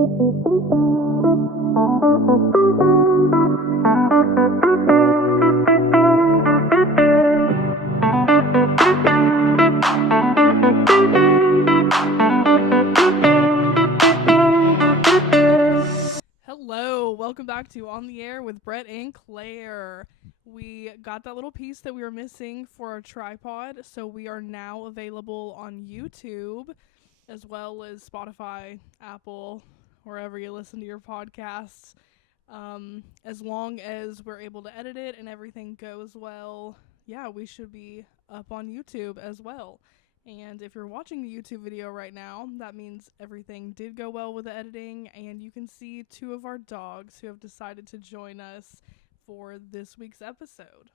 Hello, welcome back to On the Air with Brett and Claire. We got that little piece that we were missing for our tripod, so we are now available on YouTube as well as Spotify, Apple, wherever you listen to your podcasts. As long as we're able to edit it and everything goes well, yeah, we should be up on YouTube as well. And if you're watching the YouTube video right now, that means everything did go well with the editing, and you can see two of our dogs who have decided to join us for this week's episode.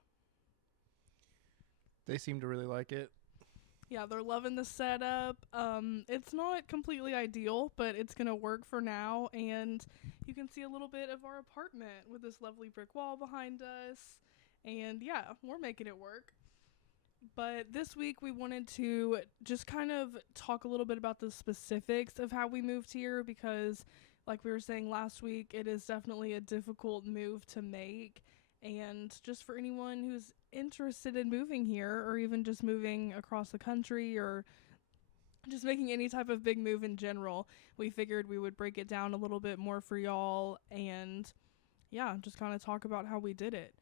They seem to really like it. Yeah, they're loving the setup. It's not completely ideal, but it's going to work for now, and you can see a little bit of our apartment with this lovely brick wall behind us, and yeah, we're making it work. But this week we wanted to just kind of talk a little bit about the specifics of how we moved here because, like we were saying last week, it is definitely a difficult move to make. And just for anyone who's interested in moving here or even just moving across the country or just making any type of big move in general, we figured we would break it down a little bit more for y'all and, yeah, just kind of talk about how we did it.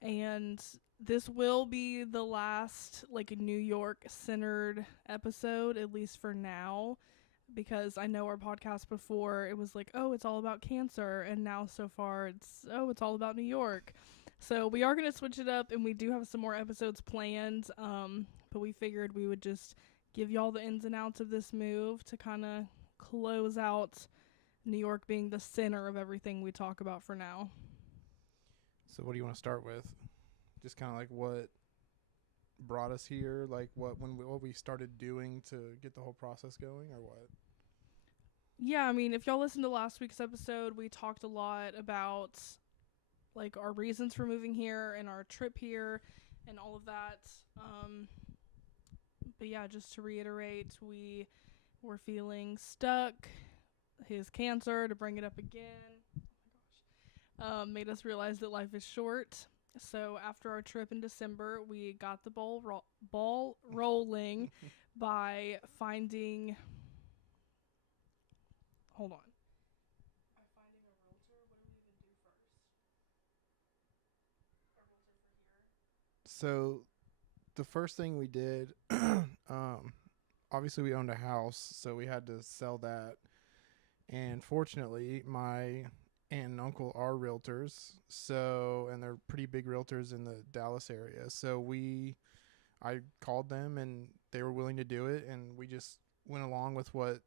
And this will be the last, New York-centered episode, at least for now, because I know our podcast before, it was like, oh, it's all about cancer, and now so far it's all about New York. So we are going to switch it up, and we do have some more episodes planned, but we figured we would just give y'all the ins and outs of this move to kind of close out New York being the center of everything we talk about for now. So what do you want to start with? Just kind of like what brought us here, like what we started doing to get the whole process going, or what? Yeah, I mean, if y'all listened to last week's episode, we talked a lot about our reasons for moving here and our trip here and all of that. But yeah, just to reiterate, we were feeling stuck. His cancer, to bring it up again, made us realize that life is short. So after our trip in December, we got the ball rolling by finding. Hold on. By finding a realtor. What do we even do first? A realtor for here. So the first thing we did, obviously we owned a house, so we had to sell that. And fortunately, my aunt and uncle are realtors, and they're pretty big realtors in the Dallas area. So I called them and they were willing to do it, and we just went along with what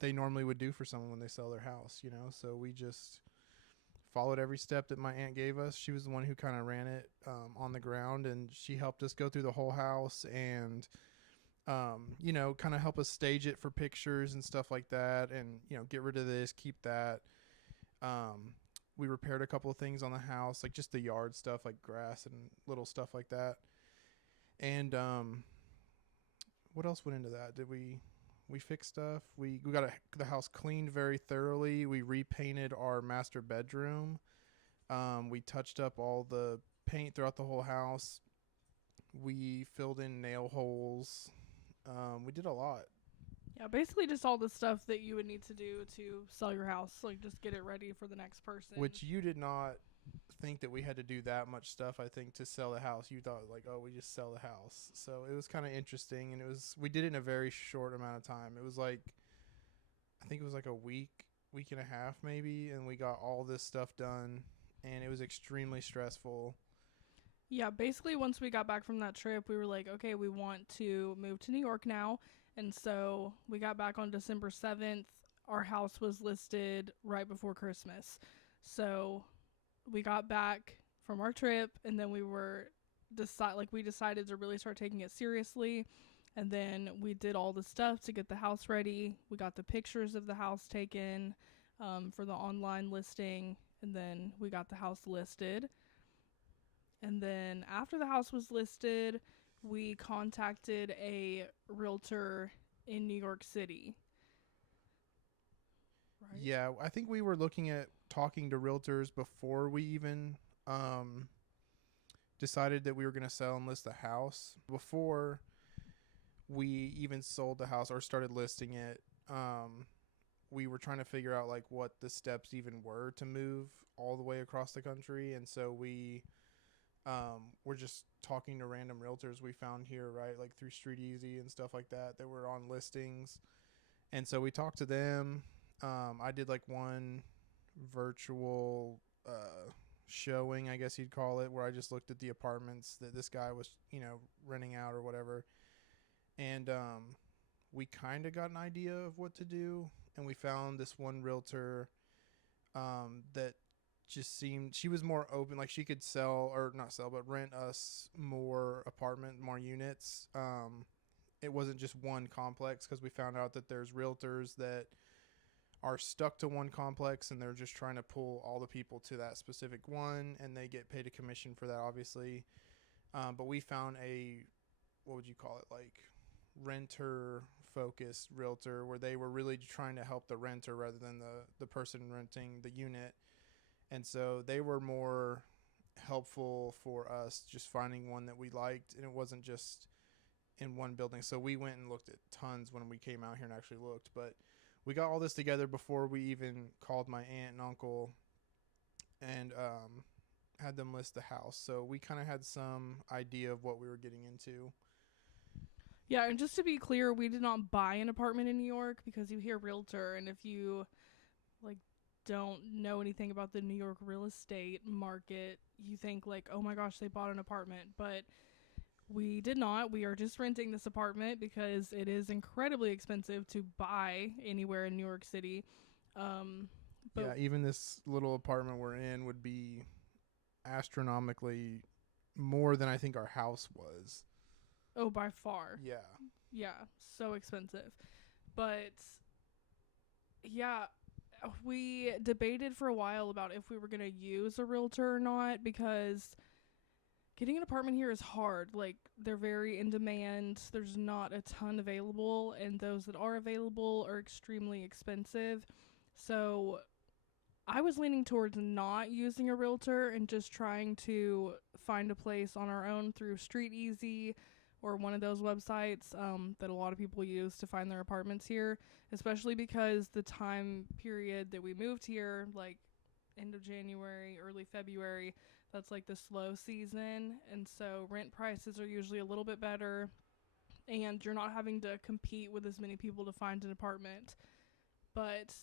they normally would do for someone when they sell their house, So we just followed every step that my aunt gave us. She was the one who kind of ran it on the ground, and she helped us go through the whole house and kind of help us stage it for pictures and stuff like that, and get rid of this, keep that. We repaired a couple of things on the house, like just the yard stuff, like grass and little stuff like that. And what else went into that? Did we fixed stuff? We got the house cleaned very thoroughly. We repainted our master bedroom. We touched up all the paint throughout the whole house. We filled in nail holes. We did a lot. Yeah, basically just all the stuff that you would need to do to sell your house, just get it ready for the next person. Which you did not think that we had to do that much stuff, I think, to sell the house. You thought, we just sell the house. So it was kind of interesting, and we did it in a very short amount of time. It was I think it was a week and a half maybe, and we got all this stuff done, and it was extremely stressful. Yeah, basically once we got back from that trip, we were like, okay, we want to move to New York now. And so we got back on December 7th. Our house was listed right before Christmas. So we got back from our trip, and then we decided to really start taking it seriously. And then we did all the stuff to get the house ready. We got the pictures of the house taken for the online listing, and then we got the house listed. And then after the house was listed, we contacted a realtor in New York City. Right? Yeah, I think we were looking at talking to realtors before we even decided that we were going to sell and list the house. Before we even sold the house or started listing it, we were trying to figure out like what the steps even were to move all the way across the country. And so we were just talking to random realtors we found here, right? Like through Street Easy and stuff like that were on listings. And so we talked to them. I did like one virtual showing, I guess you'd call it, where I just looked at the apartments that this guy was, renting out or whatever. And we kind of got an idea of what to do. And we found this one realtor that just seemed, she was more open, like she could sell, or not sell, but rent us more units. It wasn't just one complex, because we found out that there's realtors that are stuck to one complex and they're just trying to pull all the people to that specific one, and they get paid a commission for that, obviously. But we found what would you call it, like renter focused realtor, where they were really trying to help the renter rather than the person renting the unit. And so they were more helpful for us just finding one that we liked, and it wasn't just in one building. So we went and looked at tons when we came out here and actually looked. But we got all this together before we even called my aunt and uncle and had them list the house. So we kind of had some idea of what we were getting into. Yeah, and just to be clear, we did not buy an apartment in New York, because you hear realtor, and if you like don't know anything about the New York real estate market, you think like, oh my gosh, they bought an apartment. But we did not. We are just renting this apartment because it is incredibly expensive to buy anywhere in New York City. Yeah, even this little apartment we're in would be astronomically more than I think our house was. Oh, by far. Yeah. Yeah, so expensive. But yeah, we debated for a while about if we were going to use a realtor or not, because getting an apartment here is hard. Like, they're very in demand. There's not a ton available, and those that are available are extremely expensive. So I was leaning towards not using a realtor and just trying to find a place on our own through Street Easy or one of those websites that a lot of people use to find their apartments here, especially because the time period that we moved here, like end of January, early February, that's like the slow season. And so rent prices are usually a little bit better, and you're not having to compete with as many people to find an apartment. But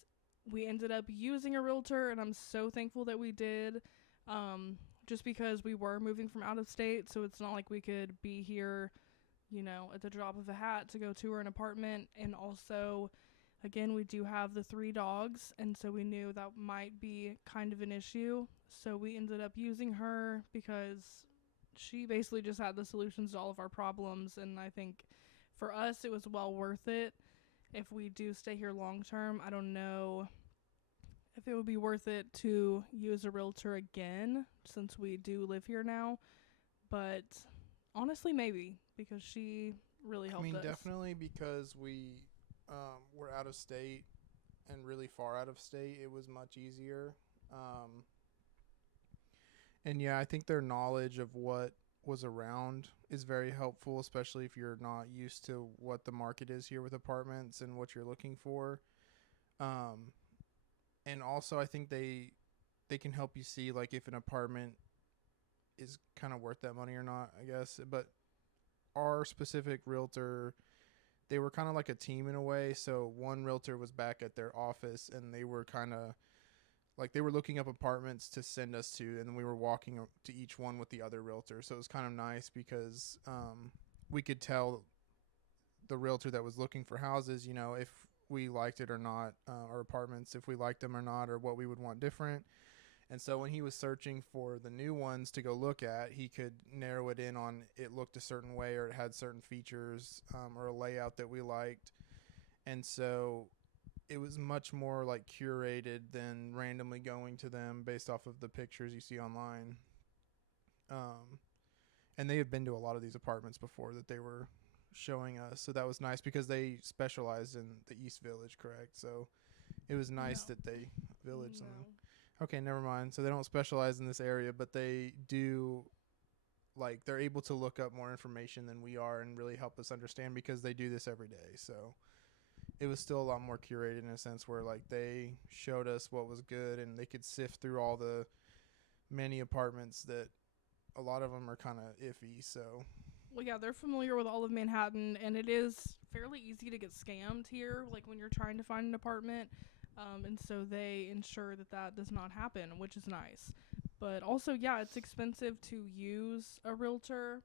we ended up using a realtor, and I'm so thankful that we did, just because we were moving from out of state, so it's not like we could be here, at the drop of a hat to go tour an apartment. And also, again, we do have the 3 dogs, and so we knew that might be kind of an issue. So we ended up using her because she basically just had the solutions to all of our problems, and I think for us it was well worth it. If we do stay here long term, I don't know if it would be worth it to use a realtor again, since we do live here now. But honestly, maybe, because she really helped us. Definitely, because we were out of state and really far out of state, it was much easier. And yeah, I think their knowledge of what was around is very helpful, especially if you're not used to what the market is here with apartments and what you're looking for. And also, I think they can help you see like if an apartment is kind of worth that money or not, I guess. But our specific realtor, they were kind of like a team in a way. So one realtor was back at their office, and they were kind of like, they were looking up apartments to send us to, and then we were walking to each one with the other realtor. So it was kind of nice because we could tell the realtor that was looking for houses, if we liked it or not, or apartments, if we liked them or not, or what we would want different. And so when he was searching for the new ones to go look at, he could narrow it in on it looked a certain way, or it had certain features, or a layout that we liked. And so it was much more like curated than randomly going to them based off of the pictures you see online. And they have been to a lot of these apartments before that they were showing us. So that was nice because they specialized in the East Village, correct? So It was No. nice that they village them. No. Okay, never mind. So they don't specialize in this area, but they do, like, they're able to look up more information than we are and really help us understand because they do this every day. So it was still a lot more curated in a sense where, like, they showed us what was good and they could sift through all the many apartments that a lot of them are kind of iffy. So Well, yeah, they're familiar with all of Manhattan, and it is fairly easy to get scammed here, like when you're trying to find an apartment. And so they ensure that that does not happen, which is nice. But also, yeah, it's expensive to use a realtor,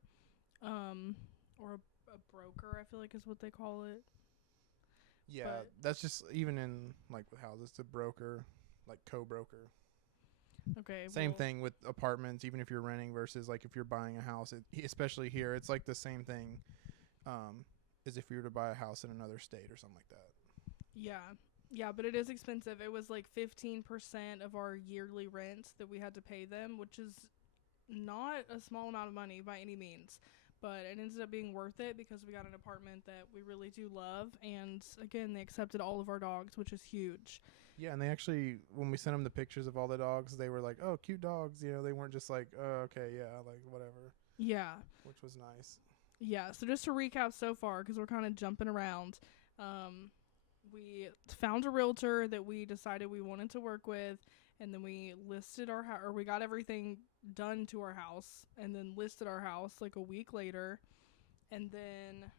or a broker, I feel like is what they call it. yeah, But that's just even in, like, with houses, the broker, like, co-broker. okay, Same well, thing with apartments, even if you're renting versus, like, if you're buying a house, especially here, it's like the same thing, as if you were to buy a house in another state or something like that. yeah. Yeah, but it is expensive. It was like 15% of our yearly rent that we had to pay them, which is not a small amount of money by any means. But it ended up being worth it because we got an apartment that we really do love. And again, they accepted all of our dogs, which is huge. Yeah, and they actually, when we sent them the pictures of all the dogs, they were like, "Oh, cute dogs." You know, they weren't just like, "Oh, okay, yeah, like whatever," Yeah. which was nice. Yeah. So just to recap so far, because we're kind of jumping around, we found a realtor that we decided we wanted to work with. And then we listed our house, or we got everything done to our house, and then listed our house like a week later. And then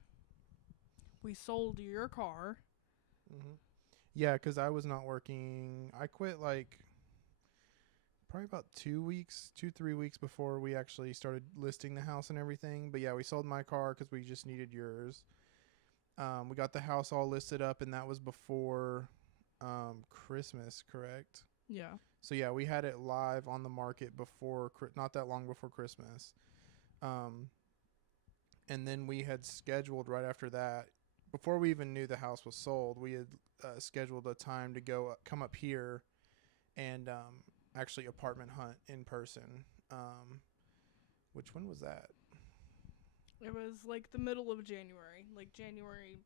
we sold your car. Yeah, because I was not working. I quit like probably about 2 weeks, 3 weeks before we actually started listing the house and everything. But yeah, we sold my car because we just needed yours. We got the house all listed up, and that was before Christmas, correct? Yeah. So yeah, we had it live on the market before, not that long before Christmas. Um, and then we had scheduled right after that, before we even knew the house was sold, we had scheduled a time to come up here and actually apartment hunt in person. Which when was that? It was like the middle of January, like January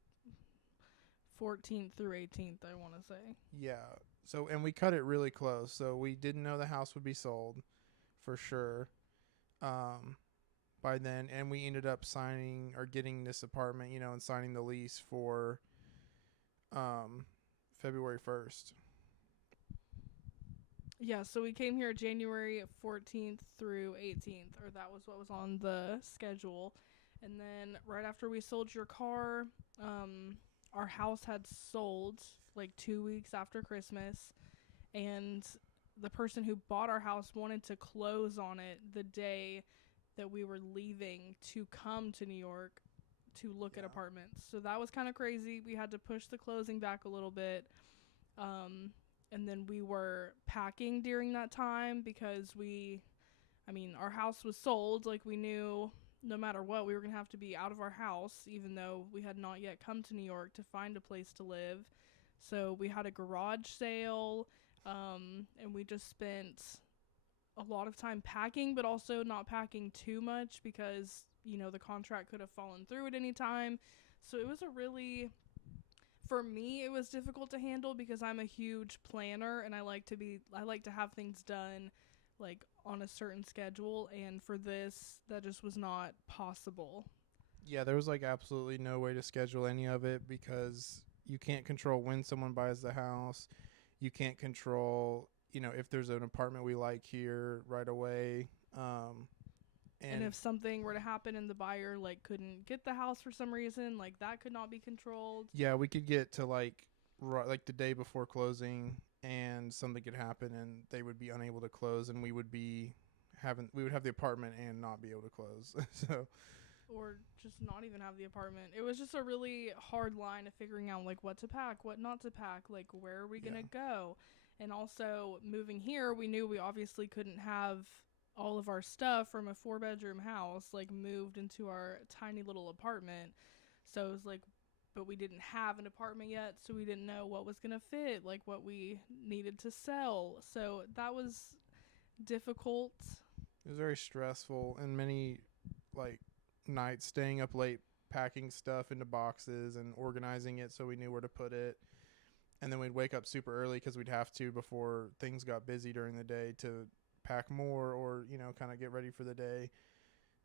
14th through 18th, I want to say. Yeah. So, and we cut it really close. So we didn't know the house would be sold for sure. By then, and we ended up signing or getting this apartment, and signing the lease for February 1st. Yeah, so we came here January 14th through 18th, or that was what was on the schedule. And then right after we sold your car, our house had sold like 2 weeks after Christmas. And the person who bought our house wanted to close on it the day that we were leaving to come to New York to look at apartments. So that was kind of crazy. We had to push the closing back a little bit. And then we were packing during that time because our house was sold. Like, we knew no matter what, we were going to have to be out of our house, even though we had not yet come to New York to find a place to live. So we had a garage sale, and we just spent a lot of time packing, but also not packing too much because, the contract could have fallen through at any time. So it was for me, it was difficult to handle because I'm a huge planner and I like to have things done like on a certain schedule, and for this, that just was not possible. Yeah, there was like absolutely no way to schedule any of it because you can't control when someone buys the house. You can't control, if there's an apartment we like here right away. And if something were to happen and the buyer like couldn't get the house for some reason, like that could not be controlled. Yeah, we could get to like the day before closing and something could happen and they would be unable to close and we would have the apartment and not be able to close. So Or just not even have the apartment. It was just a really hard line of figuring out like what to pack, what not to pack, like where are we gonna go. And also moving here, we knew we obviously couldn't have all of our stuff from a 4-bedroom house like moved into our tiny little apartment. So it was like, but we didn't have an apartment yet, so we didn't know what was gonna fit, like what we needed to sell. So that was difficult. it was very stressful and many like nights staying up late packing stuff into boxes and organizing it so we knew where to put it. and then we'd wake up super early because we'd have to before things got busy during the day to pack more or kind of get ready for the day.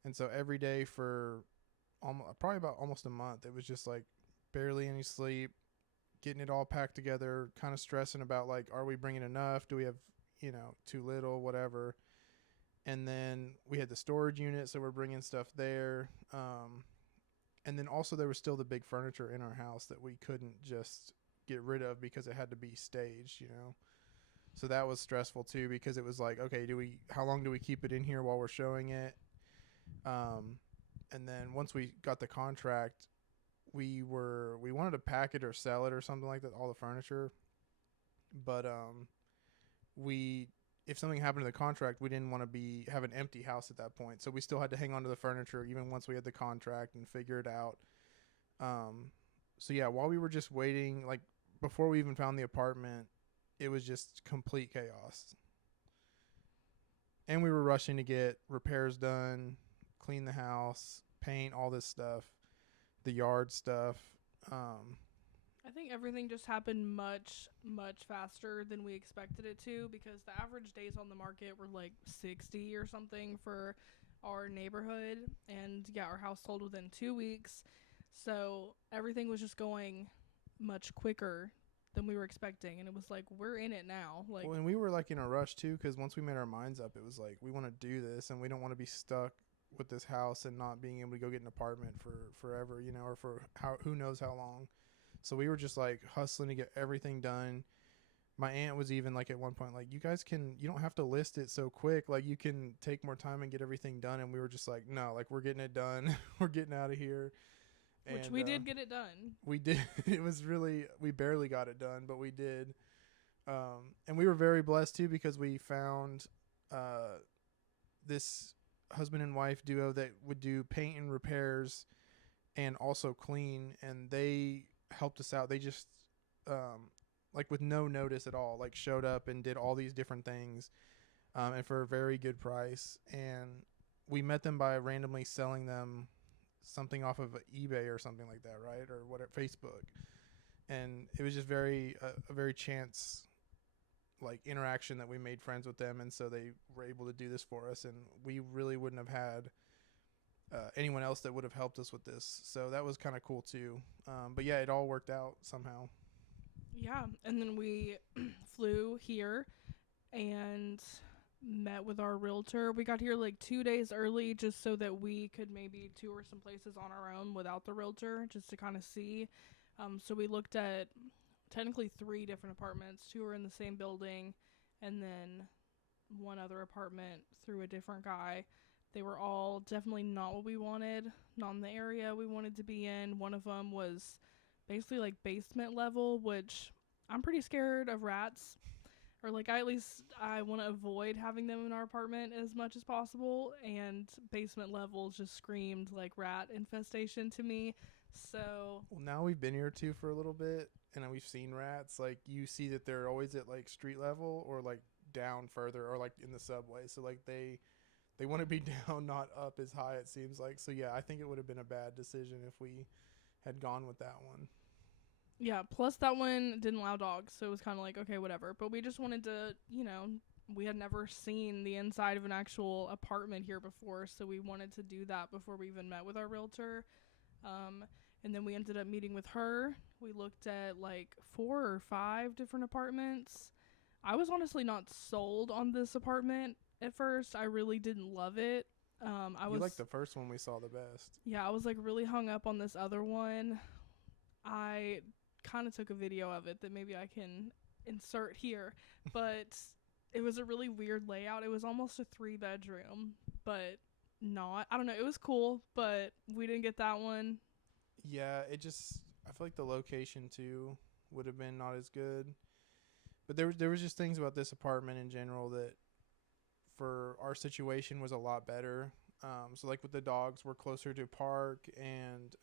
And so every day for probably about almost a month, it was just like barely any sleep, getting it all packed together, kind of stressing about like, are we bringing enough? Do we have too little, whatever. And then we had the storage unit, so we're bringing stuff there. And then also there was still the big furniture in our house that we couldn't just get rid of because it had to be staged. So that was stressful too, because it was like, okay, how long do we keep it in here while we're showing it? And then once we got the contract, we wanted to pack it or sell it or something like that, all the furniture. But if something happened to the contract, we didn't want to have an empty house at that point. So we still had to hang on to the furniture even once we had the contract and figure it out. So yeah, while we were just waiting, like before we even found the apartment, it was just complete chaos. And we were rushing to get repairs done, clean the house, paint, all this stuff, the yard stuff. I think everything just happened much, much faster than we expected it to, because the average days on the market were like 60 or something for our neighborhood. And yeah, our house sold within 2 weeks. So everything was just going much quicker than we were expecting. And it was like, we're in it now. Like, well, and we were like in a rush too, because once we made our minds up, it was like, we want to do this and we don't want to be stuck with this house and not being able to go get an apartment for forever, or for who knows how long. So we were just like hustling to get everything done. My aunt was even like at one point like, you don't have to list it so quick, like you can take more time and get everything done. And we were just like, no, like we're getting it done. We're getting out of here. Which we did get it done. We did. It was we barely got it done, but we did. And we were very blessed too, because we found this husband and wife duo that would do paint and repairs and also clean, and they helped us out. They just like with no notice at all, like showed up and did all these different things, and for a very good price. And we met them by randomly selling them something off of eBay or something like that, right? Or whatever, Facebook. And it was just a very chance like interaction that we made friends with them, and so they were able to do this for us, and we really wouldn't have had anyone else that would have helped us with this. So that was kind of cool too. But yeah, it all worked out somehow. Yeah, and then we flew here and met with our realtor. We got here like 2 days early just so that we could maybe tour some places on our own without the realtor, just to kind of see. So we looked at technically 3 different apartments. 2 were in the same building, and then 1 other apartment through a different guy. They were all definitely not what we wanted, not in the area we wanted to be in. One of them was basically like basement level, which I'm pretty scared of rats. Or like I want to avoid having them in our apartment as much as possible. And basement levels just screamed like rat infestation to me. So well, now we've been here too for a little bit, and we've seen rats. Like you see that they're always at like street level or like down further or like in the subway. So like they want to be down, not up as high, it seems like. So yeah, I think it would have been a bad decision if we had gone with that one. Yeah, plus that one didn't allow dogs, so it was kind of like, okay, whatever. But we just wanted to, we had never seen the inside of an actual apartment here before, so we wanted to do that before we even met with our realtor. And then we ended up meeting with her. We looked at like 4 or 5 different apartments. I was honestly not sold on this apartment at first. I really didn't love it. You liked the first one we saw the best. Yeah, I was like really hung up on this other one. I kind of took a video of it that maybe I can insert here, but it was a really weird layout. It was almost a 3-bedroom, but not. I don't know. It was cool, but we didn't get that one. Yeah, I feel like the location too would have been not as good. But there was just things about this apartment in general that for our situation was a lot better. So like with the dogs, we're closer to park and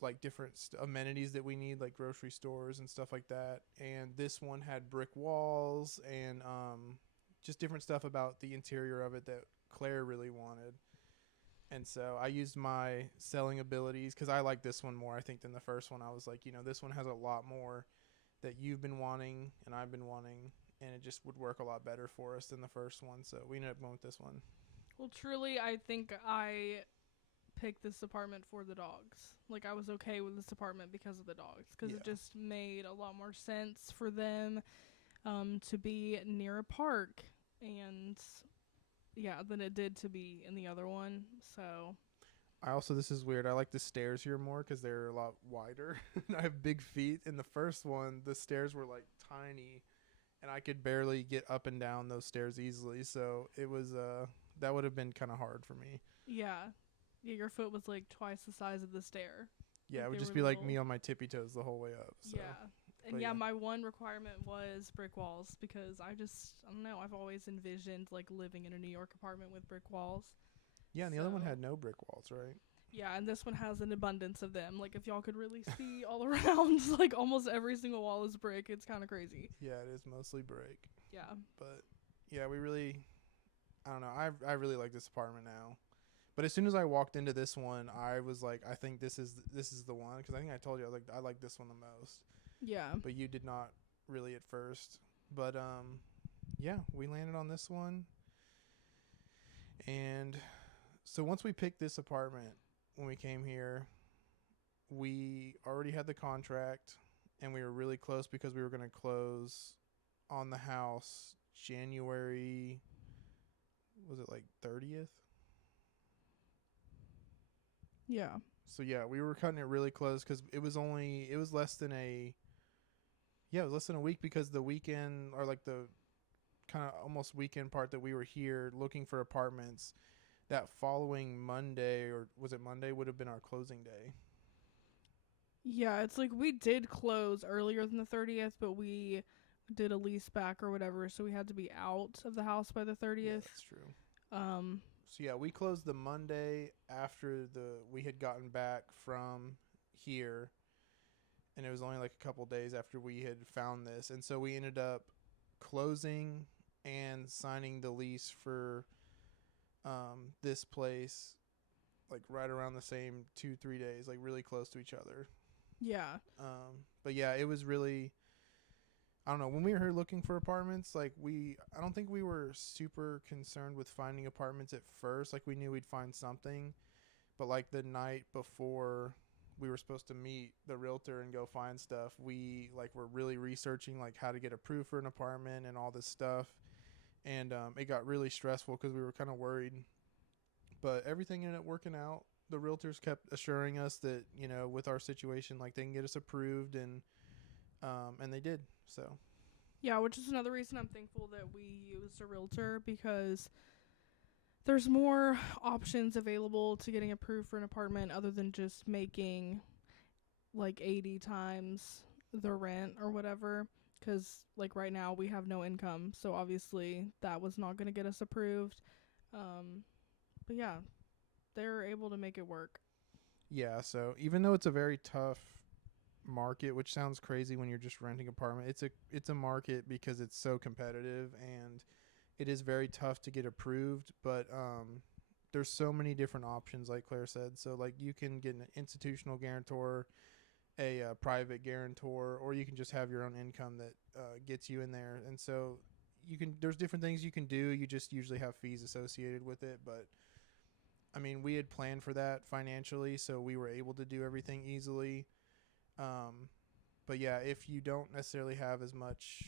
like different amenities that we need, like grocery stores and stuff like that. And this one had brick walls and just different stuff about the interior of it that Claire really wanted. And so I used my selling abilities because I like this one more, I think, than the first one. I was like, this one has a lot more that you've been wanting and I've been wanting, and it just would work a lot better for us than the first one. So we ended up going with this one. Well, truly, I think I picked this apartment for the dogs. Like, I was okay with this apartment because of the dogs, because it just made a lot more sense for them to be near a park, and than it did to be in the other one. So I also, this is weird, I like the stairs here more because they're a lot wider. I have big feet. In the first one, the stairs were like tiny, and I could barely get up and down those stairs easily. So it was that would have been kind of hard for me. yeah, your foot was like twice the size of the stair. Yeah, Like, it would they just were be like little. me on my tippy toes the whole way up. So. Yeah. And But yeah. my one requirement was brick walls, because I don't know, I've always envisioned like living in a New York apartment with brick walls. Yeah, and the other one So- had no brick walls, right? Yeah, and this one has an abundance of them. Like, if y'all could really see all around, like almost every single wall is brick. It's kind of crazy. Yeah, it is mostly brick. Yeah. But yeah, we really, I don't know. I really like this apartment now. But as soon as I walked into this one, I was like, I think this is the one, because I think I told you I like this one the most. Yeah. But you did not really at first. But yeah, we landed on this one. And so once we picked this apartment, when we came here, we already had the contract, and we were really close because we were going to close on the house January, was it like 30th? Yeah. So yeah, we were cutting it really close because it was less than a week, because the weekend, or like the kind of almost weekend part that we were here looking for apartments, that following Monday, or was it Monday, would have been our closing day. Yeah, it's like we did close earlier than the 30th, but we did a lease back or whatever, so we had to be out of the house by the 30th. Yeah, that's true. Um, So yeah, we closed the Monday after we had gotten back from here, and it was only like a couple days after we had found this, and so we ended up closing and signing the lease for this place like right around the same 2-3 days, like really close to each other. yeah. But yeah, it was really, I don't know, when we were here looking for apartments, like I don't think we were super concerned with finding apartments at first. Like, we knew we'd find something, but like the night before we were supposed to meet the realtor and go find stuff, we like were really researching like how to get approved for an apartment and all this stuff. And it got really stressful because we were kind of worried, but everything ended up working out. The realtors kept assuring us that, with our situation, like they can get us approved, and they did. So Yeah, which is another reason I'm thankful that we used a realtor, because there's more options available to getting approved for an apartment other than just making like 80 times the rent or whatever. Because like right now we have no income, so obviously that was not going to get us approved. But yeah, they're able to make it work. yeah, so even though it's a very tough market, which sounds crazy when you're just renting an apartment, it's a market because it's so competitive, and it is very tough to get approved. But there's so many different options, like Claire said. So like you can get an institutional guarantor, a private guarantor, or you can just have your own income that gets you in there. And so there's different things you can do. You just usually have fees associated with it. But I mean, we had planned for that financially, so we were able to do everything easily. But yeah, if you don't necessarily have as much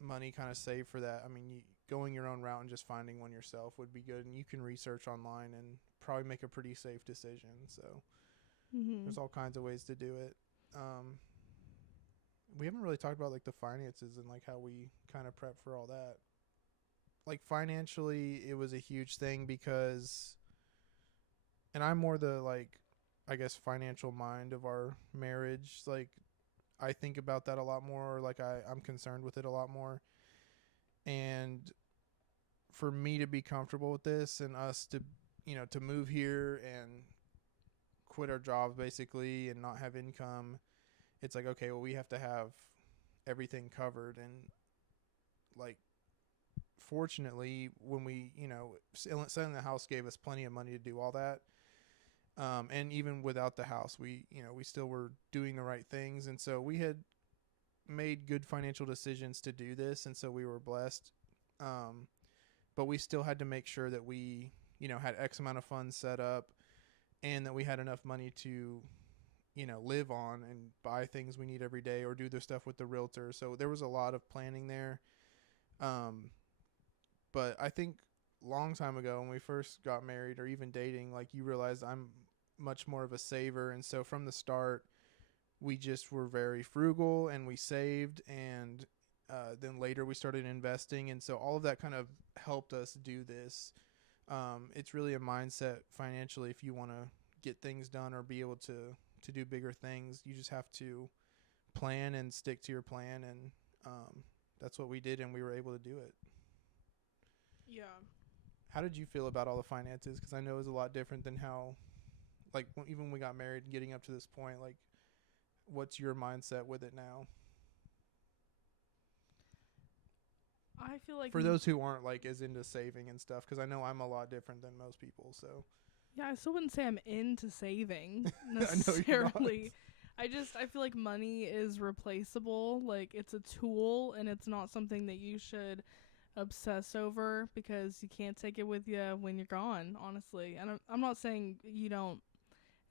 money kind of saved for that, I mean, going your own route and just finding one yourself would be good. And you can research online and probably make a pretty safe decision. So there's all kinds of ways to do it. We haven't really talked about like the finances and like how we kind of prep for all that. Like financially, it was a huge thing because, and I'm more the like, I guess, financial mind of our marriage. Like, I think about that a lot more. Like I'm concerned with it a lot more. And for me to be comfortable with this, and us to, to move here and quit our jobs basically and not have income, it's like, okay, well, we have to have everything covered. And like fortunately, when we, selling the house gave us plenty of money to do all that. And even without the house, we still were doing the right things. And so we had made good financial decisions to do this. And so we were blessed. But we still had to make sure that we, had X amount of funds set up and that we had enough money to, live on and buy things we need every day or do the stuff with the realtor. So there was a lot of planning there. But I think long time ago when we first got married or even dating, like you realized I'm much more of a saver. And so from the start, we just were very frugal and we saved. And then later we started investing. And so all of that kind of helped us do this. It's really a mindset financially. If you want to get things done or be able to do bigger things, you just have to plan and stick to your plan. And that's what we did. And we were able to do it. Yeah. How did you feel about all the finances? Because I know it was a lot different than how, like, even when we got married and getting up to this point, like, what's your mindset with it now? I feel like For those who aren't, like, as into saving and stuff, because I know I'm a lot different than most people, so. yeah, I still wouldn't say I'm into saving I know you're not. necessarily. I feel like money is replaceable. Like, it's a tool and it's not something that you should obsess over because you can't take it with you when you're gone, honestly. And I'm not saying you don't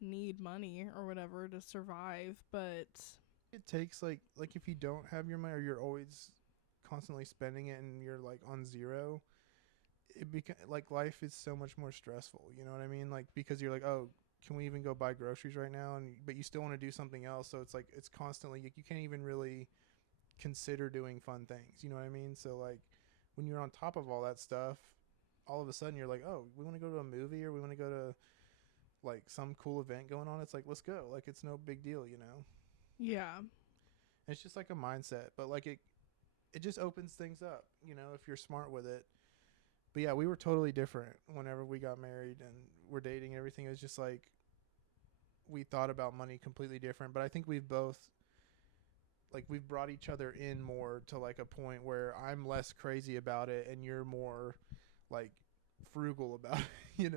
need money or whatever to survive, but It takes, like if you don't have your money or you're always constantly spending it and you're, like, on zero, like, life is so much more stressful, you know what I mean? Like, because you're like, oh, can we even go buy groceries right now? But you still want to do something else, so it's like it's constantly, you can't even really consider doing fun things, you know what I mean? So, like, when you're on top of all that stuff, all of a sudden you're like, oh, we want to go to a movie or we want to go to, like, some cool event going on. It's like, let's go. Like, it's no big deal, yeah. It's just like a mindset, but, like, it just opens things up, if you're smart with it. But yeah, we were totally different whenever we got married and we're dating and everything. It was just like we thought about money completely different. But I think we've both, like, we've brought each other in more to, like, a point where I'm less crazy about it and you're more, like, frugal about it,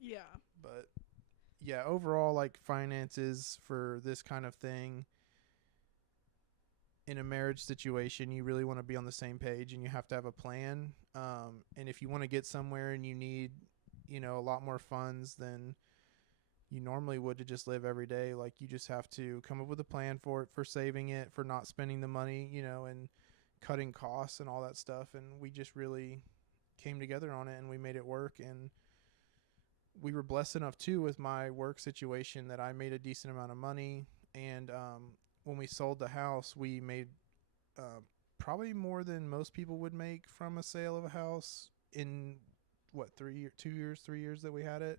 Yeah. But yeah, overall, like, finances for this kind of thing in a marriage situation, you really want to be on the same page and you have to have a plan. And if you want to get somewhere and you need, a lot more funds than you normally would to just live every day, like, you just have to come up with a plan for it, for saving it, for not spending the money, and cutting costs and all that stuff. And we just really came together on it and we made it work. And we were blessed enough too with my work situation that I made a decent amount of money. And when we sold the house, we made probably more than most people would make from a sale of a house in what 3 years that we had it.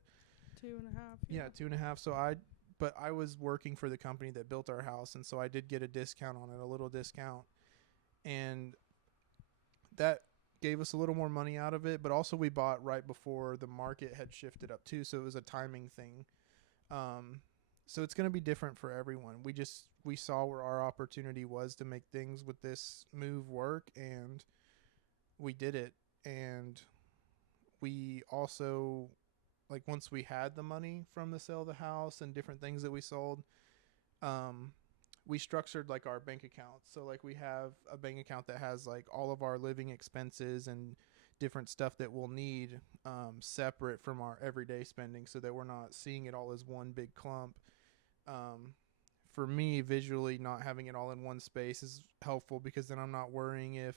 2.5. Yeah, 2.5. But I was working for the company that built our house, and so I did get a discount on it, a little discount, and that gave us a little more money out of it. But also we bought right before the market had shifted up too, so it was a timing thing. So it's going to be different for everyone. We saw where our opportunity was to make things with this move work, and we did it. And we also, like, once we had the money from the sale of the house and different things that we sold, we structured, like, our bank accounts. So, like, we have a bank account that has, like, all of our living expenses and different stuff that we'll need separate from our everyday spending so that we're not seeing it all as one big clump. For me, visually, not having it all in one space is helpful because then I'm not worrying if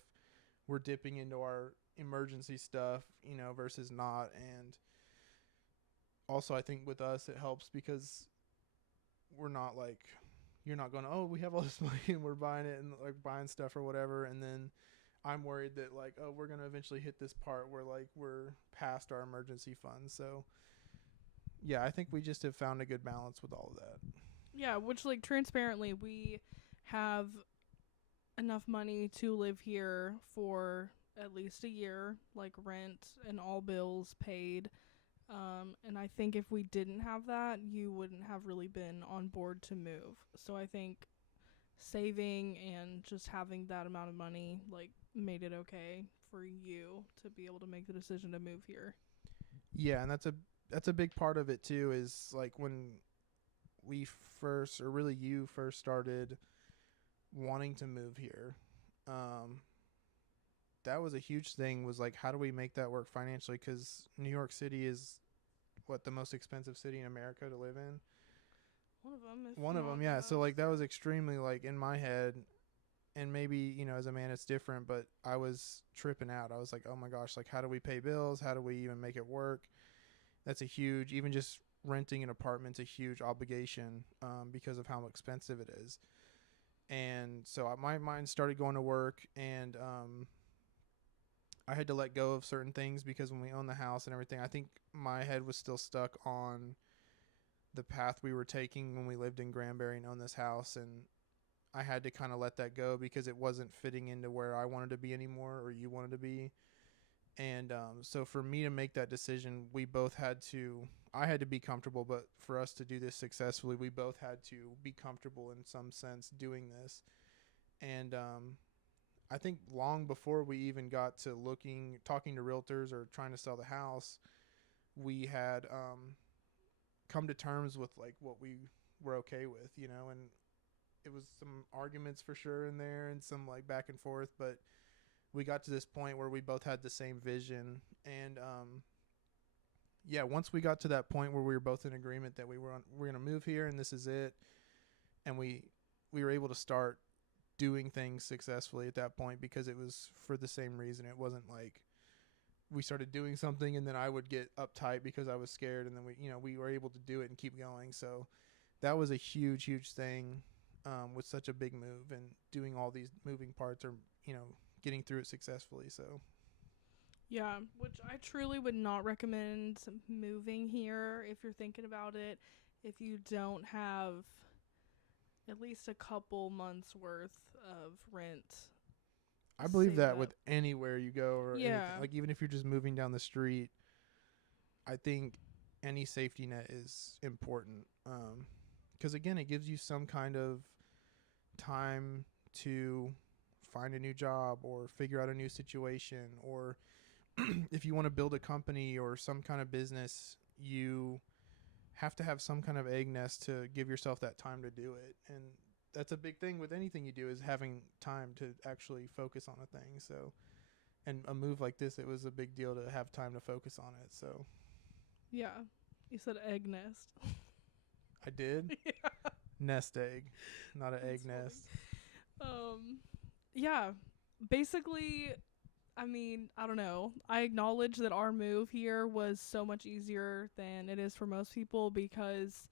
we're dipping into our emergency stuff, versus not. And also, I think with us, it helps because we're not like, you're not going, oh, we have all this money and we're buying it and, like, buying stuff or whatever. And then I'm worried that, like, oh, we're going to eventually hit this part where, like, we're past our emergency fund. So yeah, I think we just have found a good balance with all of that. Yeah, which, like, transparently, we have enough money to live here for at least a year, like rent and all bills paid. And I think if we didn't have that, you wouldn't have really been on board to move. So I think saving and just having that amount of money like made it okay for you to be able to make the decision to move here. Yeah, and that's a big part of it too. Is like when we first, or really you first started wanting to move here. Um, that was a huge thing. Was like, how do we make that work financially? Because New York City is what, the most expensive city in America to live in. One of them, if One of not them, the yeah. So most. like that was extremely like in my head, and maybe as a man it's different, but I was tripping out. I was like, oh my gosh, like how do we pay bills? How do we even make it work? That's a huge, even just renting an apartment's a huge obligation, because of how expensive it is. And so my mind started going to work, and I had to let go of certain things because when we owned the house and everything, I think my head was still stuck on the path we were taking when we lived in Granbury and owned this house, and I had to kind of let that go because it wasn't fitting into where I wanted to be anymore, or you wanted to be. And so for me to make that decision, we both had to. I had to be comfortable, but for us to do this successfully, we both had to be comfortable in some sense doing this. And I think long before we even got to talking to realtors or trying to sell the house, we had come to terms with like what we were okay with, and it was some arguments for sure in there and some like back and forth, but we got to this point where we both had the same vision. And yeah, once we got to that point where we were both in agreement that we're going to move here and this is it, and we were able to start doing things successfully at that point because it was for the same reason. It wasn't like we started doing something and then I would get uptight because I was scared, and then we were able to do it and keep going. So that was a huge thing, with such a big move and doing all these moving parts, or getting through it successfully. So Yeah, which I truly would not recommend moving here if you're thinking about it if you don't have at least a couple months worth of rent I believe saved that up. with anywhere you go or anything, Yeah. like even if you're just moving down the street, I think any safety net is important. Because again, it gives you some kind of time to find a new job or figure out a new situation, or if you want to build a company or some kind of business, you have to have some kind of egg nest to give yourself that time to do it. And that's a big thing with anything you do, is having time to actually focus on a thing. So, and a move like this, it was a big deal to have time to focus on it. So Yeah. You said egg nest. I did. Yeah. Nest egg, not an egg That's funny. nest. Yeah. Basically, I mean, I don't know. I acknowledge that our move here was so much easier than it is for most people because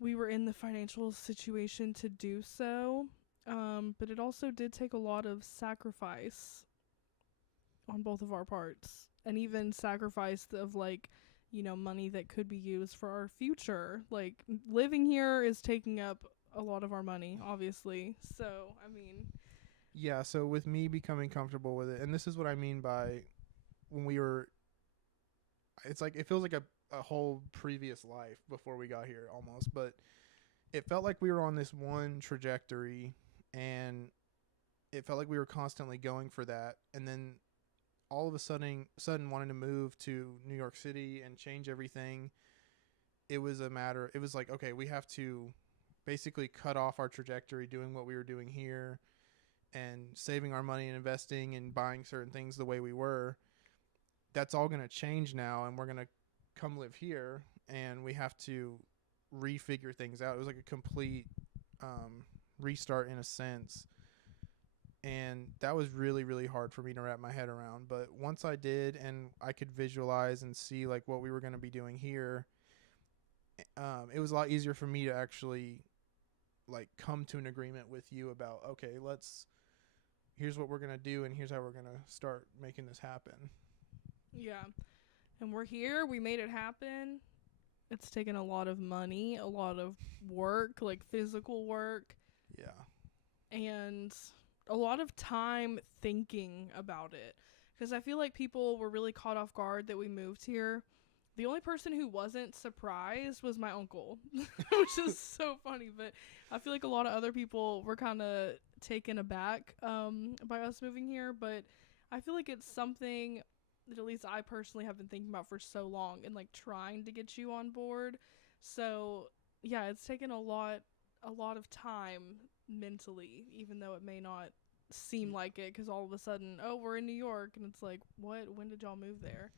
we were in the financial situation to do so. But it also did take a lot of sacrifice on both of our parts, and even sacrifice of like, money that could be used for our future. Like living here is taking up a lot of our money, obviously. So, I mean, Yeah, so with me becoming comfortable with it, and this is what I mean by when we were, it's like it feels like a whole previous life before we got here almost, but it felt like we were on this one trajectory, and it felt like we were constantly going for that. And then all of a sudden wanting to move to New York City and change everything, it was like, okay, we have to basically cut off our trajectory doing what we were doing here and saving our money and investing and buying certain things the way we were. That's all going to change now, and we're going to come live here, and we have to refigure things out. It was like a complete restart in a sense, and that was really hard for me to wrap my head around. But once I did, and I could visualize and see like what we were going to be doing here, it was a lot easier for me to actually like come to an agreement with you about, okay, here's what we're going to do and here's how we're going to start making this happen. yeah. And we're here. We made it happen. It's taken a lot of money, a lot of work, like physical work, Yeah. and a lot of time thinking about it. Because I feel like people were really caught off guard that we moved here. The only person who wasn't surprised was my uncle, which is so funny. But I feel like a lot of other people were kind of taken aback by us moving here. But I feel like it's something that at least I personally have been thinking about for so long and like trying to get you on board. So yeah, it's taken a lot of time mentally, even though it may not seem like it, because all of a sudden, oh, we're in New York, and it's like, what? When did y'all move there?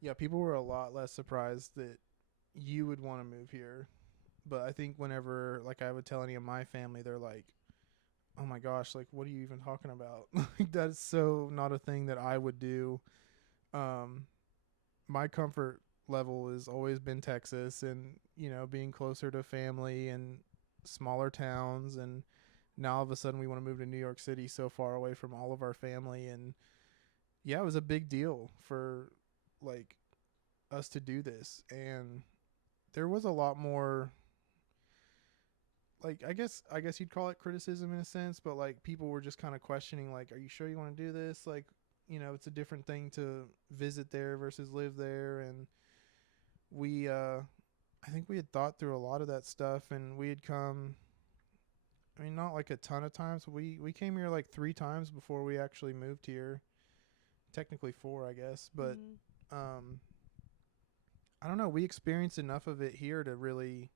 Yeah, people were a lot less surprised that you would want to move here. But I think whenever like I would tell any of my family, they're like, "Oh my gosh, like what are you even talking about?" Like that's so not a thing that I would do. Um my comfort level has always been Texas and, being closer to family and smaller towns, and now all of a sudden we want to move to New York City so far away from all of our family. And yeah, it was a big deal for like us to do this. And there was a lot more, like I guess you'd call it criticism in a sense, but like people were just kind of questioning like, are you sure you want to do this? Like, it's a different thing to visit there versus live there. And we I think we had thought through a lot of that stuff, and we had come, I mean, not like a ton of times. We came here like 3 times before we actually moved here. Technically 4, I guess, but um I don't know, we experienced enough of it here to really,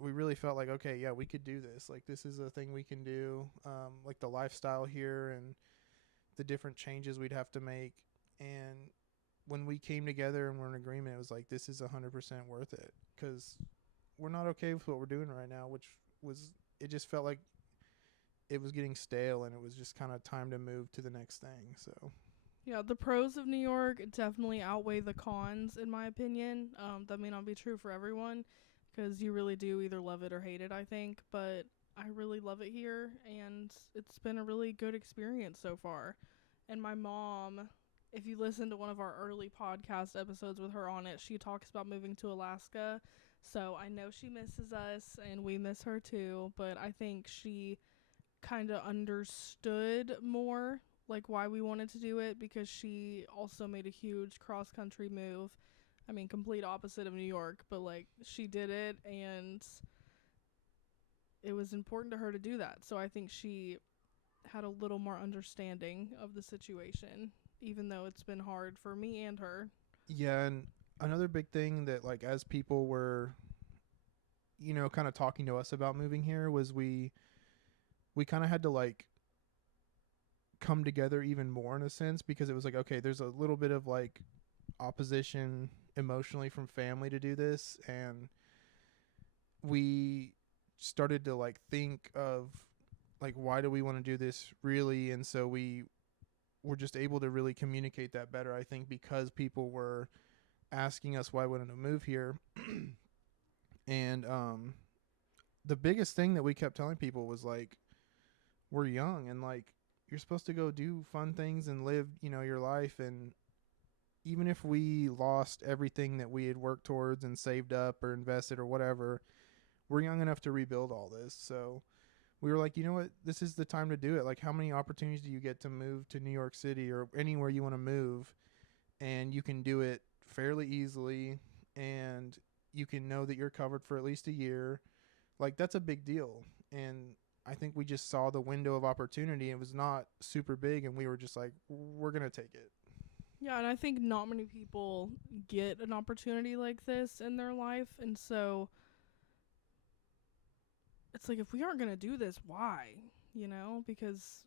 we really felt like, okay, yeah, we could do this. Like this is a thing we can do. Like the lifestyle here and the different changes we'd have to make. And when we came together and were in agreement, it was like, this is 100% worth it, because we're not okay with what we're doing right now, which was, it just felt like it was getting stale, and it was just kind of time to move to the next thing. So Yeah, the pros of New York definitely outweigh the cons, in my opinion. That may not be true for everyone, because you really do either love it or hate it, I think. But I really love it here, and it's been a really good experience so far. And my mom, if you listen to one of our early podcast episodes with her on it, she talks about moving to Alaska. So I know she misses us, and we miss her too. But I think she kind of understood more like why we wanted to do it, because she also made a huge cross country move. I mean, complete opposite of New York, but like she did it, and it was important to her to do that. So I think she had a little more understanding of the situation, even though it's been hard for me and her. yeah, and another big thing that like as people were, kind of talking to us about moving here, was we kind of had to like come together even more in a sense, because it was like, okay, there's a little bit of like opposition emotionally from family to do this. And we started to like think of like, why do we want to do this really? And so we were just able to really communicate that better, I think, because people were asking us why we wanted to move here. And the biggest thing that we kept telling people was like, we're young, and like you're supposed to go do fun things and live, your life. And even if we lost everything that we had worked towards and saved up or invested or whatever, we're young enough to rebuild all this. So we were like, you know what, this is the time to do it. Like, how many opportunities do you get to move to New York City or anywhere you want to move, and you can do it fairly easily, and you can know that you're covered for at least a year. Like, that's a big deal. And I think we just saw the window of opportunity. It was not super big, and we were just like, we're going to take it. Yeah, and I think not many people get an opportunity like this in their life. And so it's like, if we aren't going to do this, why? Because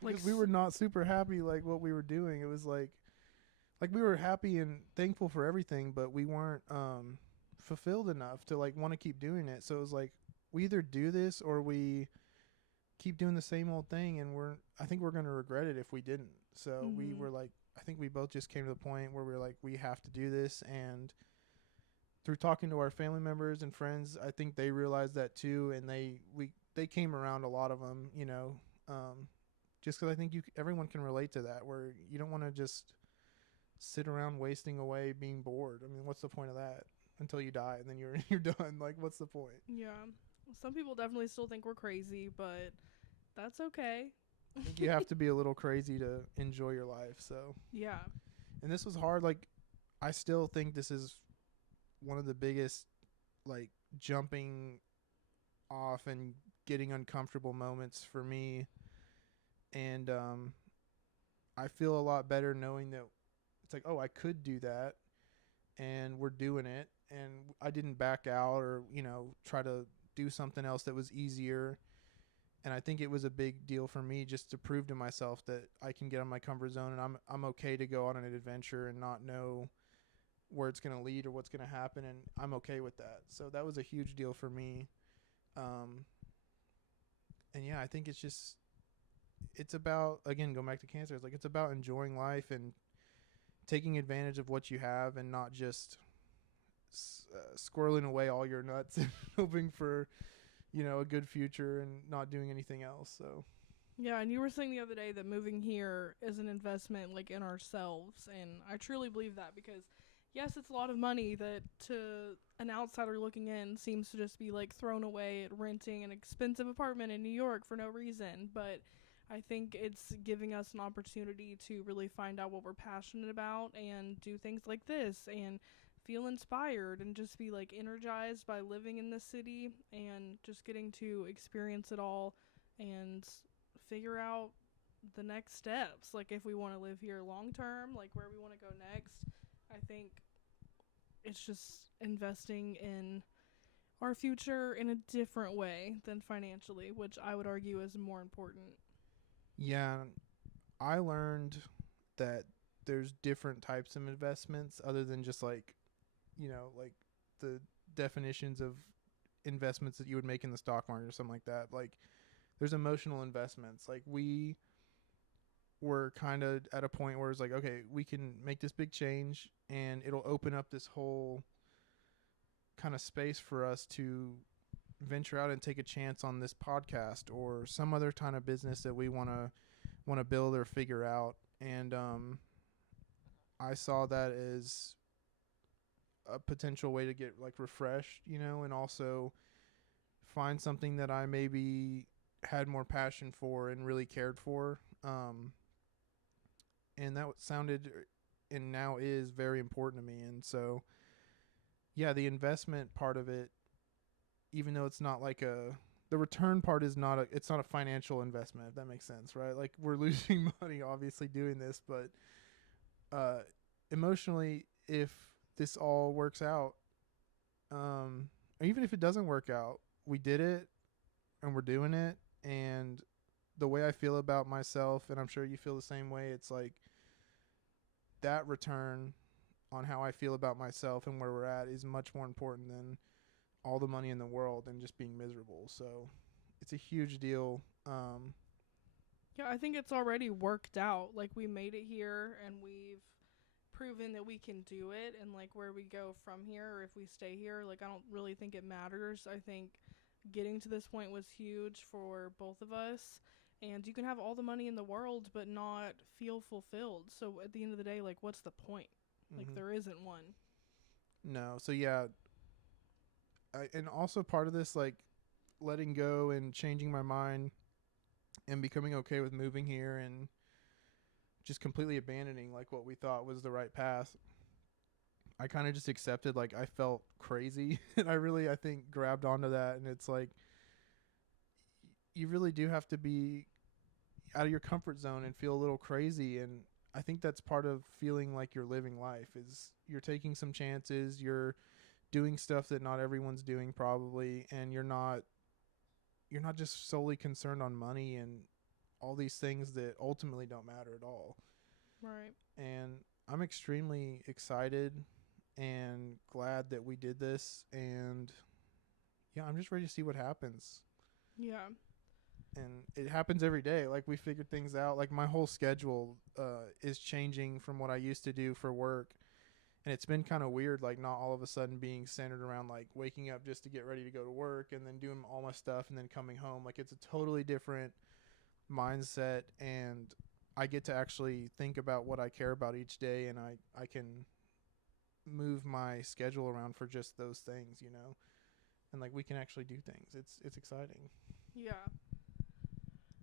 like Because we were not super happy, like, what we were doing. It was like we were happy and thankful for everything, but we weren't fulfilled enough to like want to keep doing it. So it was like, we either do this or we keep doing the same old thing, and I think we're going to regret it if we didn't. So we were like, I think we both just came to the point where we were like, we have to do this. And through talking to our family members and friends, I think they realized that too, and they came around, a lot of them, just because I think everyone can relate to that, where you don't want to just sit around wasting away being bored. I mean, what's the point of that until you die, and then you're done? Like, what's the point? Yeah. Some people definitely still think we're crazy, but that's okay. I think you have to be a little crazy to enjoy your life. So Yeah. and this was hard. Like, I still think this is one of the biggest, like, jumping off and getting uncomfortable moments for me. And I feel a lot better knowing that it's like, oh, I could do that, and we're doing it, and I didn't back out or try to do something else that was easier. And I think it was a big deal for me just to prove to myself that I can get out of my comfort zone, and I'm okay to go on an adventure and not know where it's going to lead or what's going to happen, and I'm okay with that. So that was a huge deal for me. Um, and yeah, I think it's about, again, going back to cancer. It's like it's about enjoying life and taking advantage of what you have, and not just squirreling away all your nuts and hoping for a good future and not doing anything else. So Yeah, and you were saying the other day that moving here is an investment like in ourselves, and I truly believe that because yes, it's a lot of money that to an outsider looking in seems to just be like thrown away at renting an expensive apartment in New York for no reason, but I think it's giving us an opportunity to really find out what we're passionate about and do things like this and feel inspired and just be like energized by living in this city and just getting to experience it all and figure out the next steps, like if we want to live here long term, like where we want to go next. I think it's just investing in our future in a different way than financially, which I would argue is more important. yeah, I learned that there's different types of investments other than just like the definitions of investments that you would make in the stock market or something like that. Like there's emotional investments. Like we were kind of at a point where it's like, okay, we can make this big change and it'll open up this whole kind of space for us to venture out and take a chance on this podcast or some other kind of business that we want to build or figure out. And I saw that as a potential way to get like refreshed, and also find something that I maybe had more passion for and really cared for. And that sounded and now is very important to me. And so, yeah, the investment part of it, even though it's not like the return part is not it's not a financial investment, if that makes sense, right? Like we're losing money obviously doing this, but emotionally, if this all works out, or even if it doesn't work out, we did it and we're doing it. And the way I feel about myself, and I'm sure you feel the same way, it's like that return on how I feel about myself and where we're at is much more important than all the money in the world and just being miserable. So it's a huge deal. Yeah, I think it's already worked out. Like we made it here and we've proven that we can do it, and like where we go from here or if we stay here, like I don't really think it matters. I think getting to this point was huge for both of us. And you can have all the money in the world but not feel fulfilled. So at the end of the day, like what's the point? Like there isn't one. No. So yeah, and also part of this, like letting go and changing my mind and becoming okay with moving here and just completely abandoning like what we thought was the right path. I kind of just accepted, like I felt crazy and I think grabbed onto that. And it's like you really do have to be out of your comfort zone and feel a little crazy. And I think that's part of feeling like you're living life is you're taking some chances, you're doing stuff that not everyone's doing probably, and you're not just solely concerned on money and all these things that ultimately don't matter at all. Right. And I'm extremely excited and glad that we did this. And yeah, I'm just ready to see what happens. Yeah. And it happens every day. Like we figured things out. Like my whole schedule is changing from what I used to do for work. And it's been kind of weird, like not all of a sudden being centered around like waking up just to get ready to go to work and then doing all my stuff and then coming home. Like it's a totally different mindset, and I get to actually think about what I care about each day, and I can move my schedule around for just those things, and like we can actually do things. It's exciting. Yeah.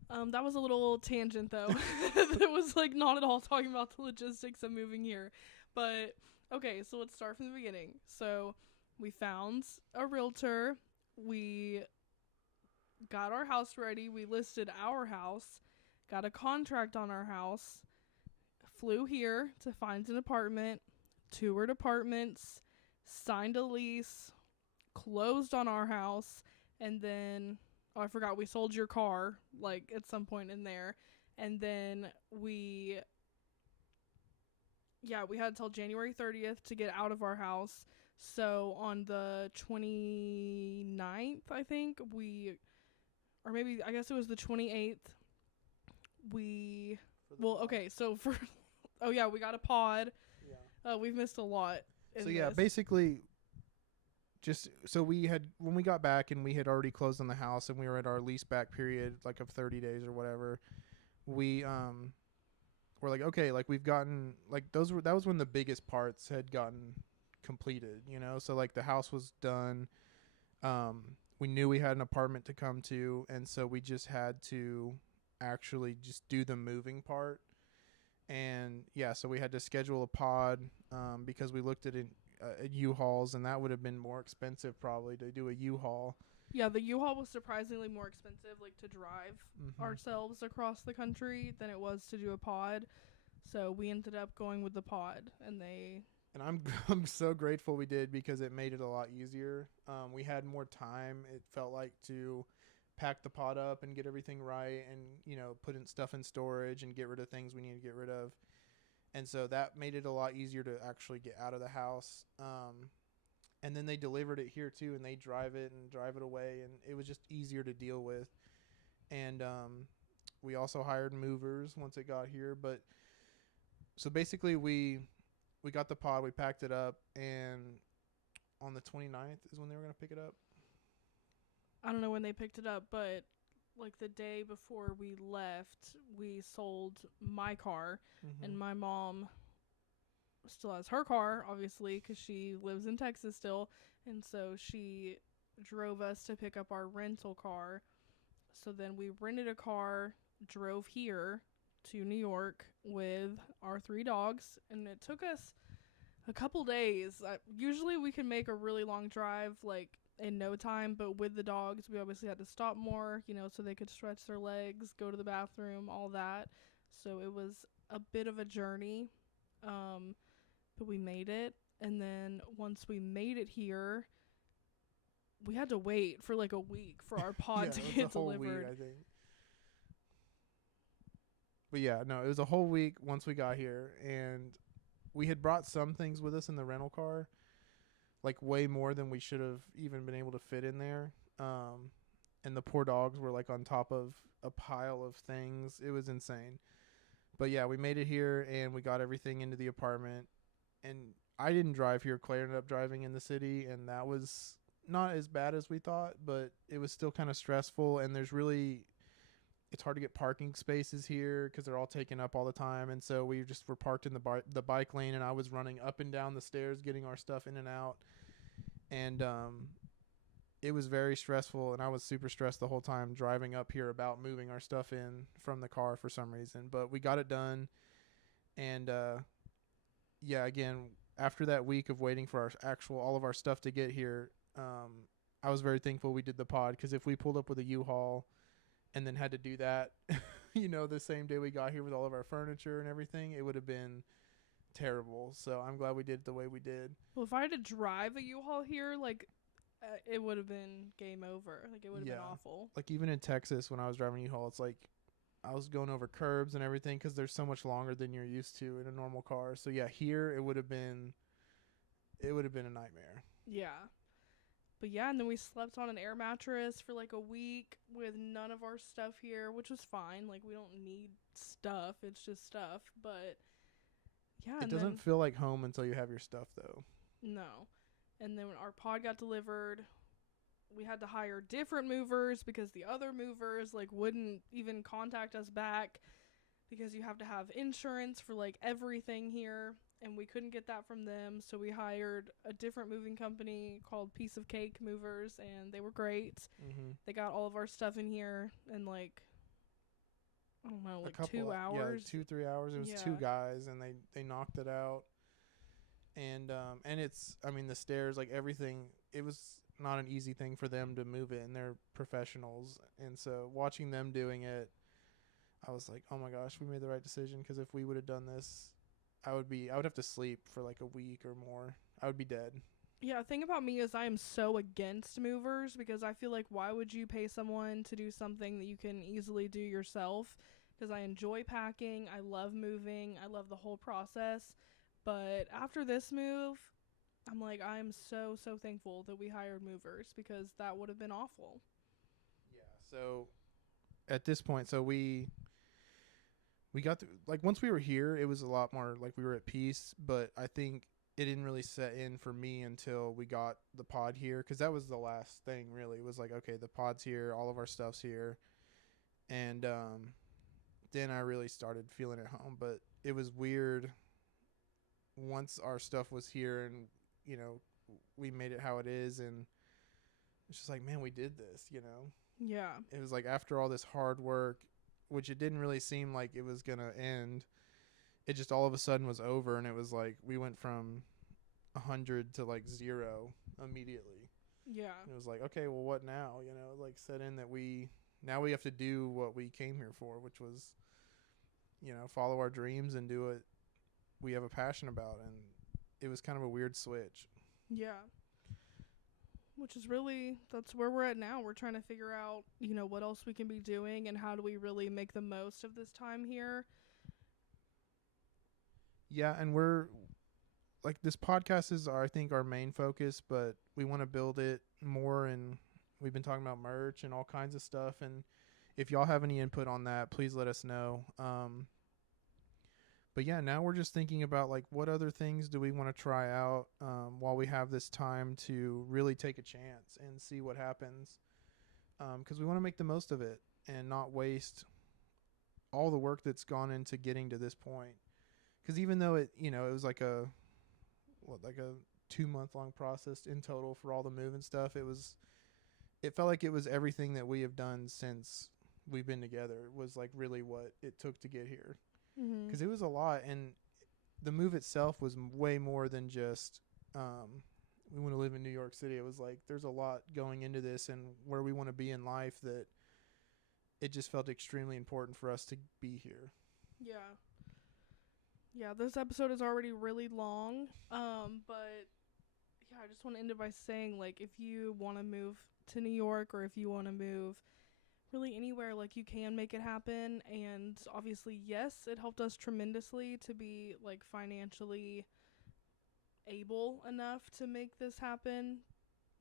That was a little tangent though. That was like not at all talking about the logistics of moving here. But Okay, so let's start from the beginning. So we found a realtor. We got our house ready. We listed our house, got a contract on our house, flew here to find an apartment, toured apartments, signed a lease, closed on our house, and then oh, I forgot we sold your car like at some point in there. And then we had till January 30th to get out of our house. So on the 29th, I think, or maybe I guess it was the 28th, okay, so for oh yeah, we got a pod. Yeah. We've missed a lot So yeah, this. basically, just so we had when we got back and we had already closed on the house and we were at our lease back period like of 30 days or whatever. We were like, okay, like we've gotten like that was when the biggest parts had gotten completed, you know. So like the house was done. We knew we had an apartment to come to, and so we just had to actually just do the moving part. And yeah, so we had to schedule a pod because we looked at U-Hauls, and that would have been more expensive probably to do a U-Haul. Yeah, the U-Haul was surprisingly more expensive, like to drive Mm-hmm. ourselves across the country than it was to do a pod. So we ended up going with the pod, and And I'm so grateful we did because it made it a lot easier. We had more time. It felt like to pack the pod up and get everything right, and put in stuff in storage and get rid of things we need to get rid of. And so that made it a lot easier to actually get out of the house. And then they delivered it here too, and they drive it away, and it was just easier to deal with. And we also hired movers once it got here. But so basically, we got the pod, we packed it up, and on the 29th is when they were gonna pick it up. I don't know when they picked it up, but like the day before we left, we sold my car, and my mom still has her car, obviously, because she lives in Texas still, and so she drove us to pick up our rental car. So then we rented a car, drove here to New York with our 3 dogs, and it took us a couple days. Usually we can make a really long drive like in no time, but with the dogs we obviously had to stop more, so they could stretch their legs, go to the bathroom, all that. So it was a bit of a journey, but we made it. And then once we made it here, we had to wait for like a week for our pod to get delivered. Week, I think. But yeah, no, it was a whole week once we got here, and we had brought some things with us in the rental car, like way more than we should have even been able to fit in there. And the poor dogs were like on top of a pile of things. It was insane. But yeah, we made it here and we got everything into the apartment. And I didn't drive here. Claire ended up driving in the city, and that was not as bad as we thought, but it was still kind of stressful. And it's hard to get parking spaces here because they're all taken up all the time. And so we just were parked in the bike lane, and I was running up and down the stairs getting our stuff in and out. And it was very stressful, and I was super stressed the whole time driving up here about moving our stuff in from the car for some reason. But we got it done. And yeah, again, after that week of waiting for all of our stuff to get here, I was very thankful we did the pod, because if we pulled up with a U-Haul and then had to do that, the same day we got here with all of our furniture and everything, it would have been terrible. So I'm glad we did it the way we did. Well, if I had to drive a U-Haul here, like, it would have been game over. Like, it would have been awful. Like, even in Texas, when I was driving U-Haul, it's like I was going over curbs and everything because they're so much longer than you're used to in a normal car. So yeah, here it would have been a nightmare. Yeah. But yeah, and then we slept on an air mattress for like a week with none of our stuff here, which was fine. Like, we don't need stuff. It's just stuff. But yeah. It doesn't feel like home until you have your stuff, though. No. And then when our pod got delivered, we had to hire different movers because the other movers like wouldn't even contact us back, because you have to have insurance for like everything here, and we couldn't get that from them. So we hired a different moving company called Piece of Cake Movers, and they were great. They got all of our stuff in here in like, I don't know, like 2 hours. Yeah, 2-3 hours. It was 2 guys, and they knocked it out. and it's, I mean, the stairs, like everything, it was not an easy thing for them to move it, and they're professionals, and so watching them doing it, I was like, oh my gosh, we made the right decision, because if we would have done this, I would have to sleep for like a week or more. I would be dead. Yeah, the thing about me is I am so against movers because I feel like why would you pay someone to do something that you can easily do yourself? Because I enjoy packing, I love moving, I love the whole process. But after this move, I'm like, I'm so, so thankful that we hired movers because that would have been awful. Yeah. So at this point, so we got like once we were here, it was a lot more like we were at peace. But I think it didn't really set in for me until we got the pod here, because that was the last thing. Really, it was like, okay, the pod's here, all of our stuff's here, and then I really started feeling at home. But it was weird once our stuff was here, and you know we made it how it is, and it's just like, man, we did this. Yeah. It was like after all this hard work, which it didn't really seem like it was gonna end, it just all of a sudden was over, and it was like we went from 100 to like 0 immediately. Yeah. And it was like, okay, well, what now? Like set in that we have to do what we came here for, which was, follow our dreams and do what we have a passion about. And it was kind of a weird switch. Yeah. Which is really, that's where we're at now. We're trying to figure out, what else we can be doing and how do we really make the most of this time here. Yeah, and we're like, this podcast is I think our main focus, but we want to build it more, and we've been talking about merch and all kinds of stuff, and if y'all have any input on that, please let us know. But yeah, now we're just thinking about like what other things do we want to try out while we have this time to really take a chance and see what happens, because we want to make the most of it and not waste all the work that's gone into getting to this point. Because even though it was like a 2-month long process in total for all the move and stuff, it felt like it was everything that we have done since we've been together. It was like really what it took to get here, because it was a lot, and the move itself was way more than just we want to live in New York City. It was like there's a lot going into this and where we want to be in life, that it just felt extremely important for us to be here. Yeah. Yeah, this episode is already really long, but yeah, I just want to end it by saying, like, if you want to move to New York or if you want to move really anywhere, like, you can make it happen. And obviously, yes, it helped us tremendously to be, like, financially able enough to make this happen.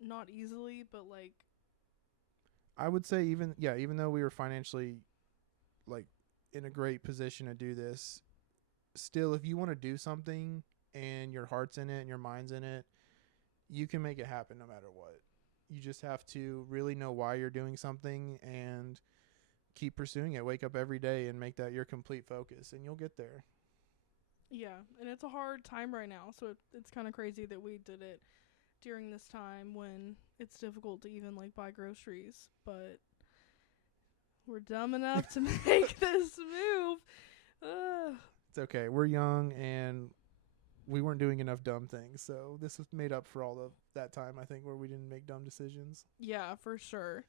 Not easily, but, like, I would say even though we were financially like in a great position to do this, still, if you want to do something and your heart's in it and your mind's in it, you can make it happen no matter what. You just have to really know why you're doing something and keep pursuing it. Wake up every day and make that your complete focus, and you'll get there. yeah, and it's a hard time right now, so it's kind of crazy that we did it during this time when it's difficult to even, like, buy groceries, but we're dumb enough to make this move. Ugh. It's okay. We're young and we weren't doing enough dumb things, so this was made up for all of that time, I think, where we didn't make dumb decisions. Yeah, for sure.